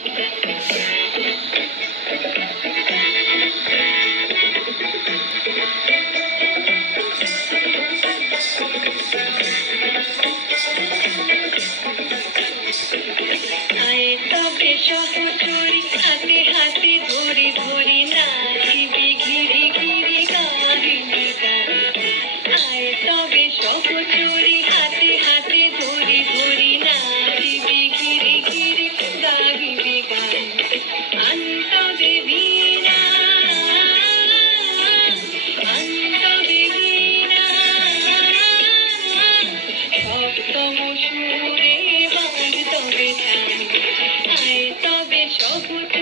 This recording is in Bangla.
আয় তবে সহচরী হাতে হাতে ধরি ধরি নাচিবি ঘিরি ঘিরি গাহিবি গান। আয় তবে সহচরী হাতে হাতে ধরি ধরি নাচিবি ঘিরি ঘিরি গাহিবি গান। আন্ত দেবী না, আন্ত দেবী না, সপ্তম সুরে বাঁধ তবে টান। আয় তবে সহচরী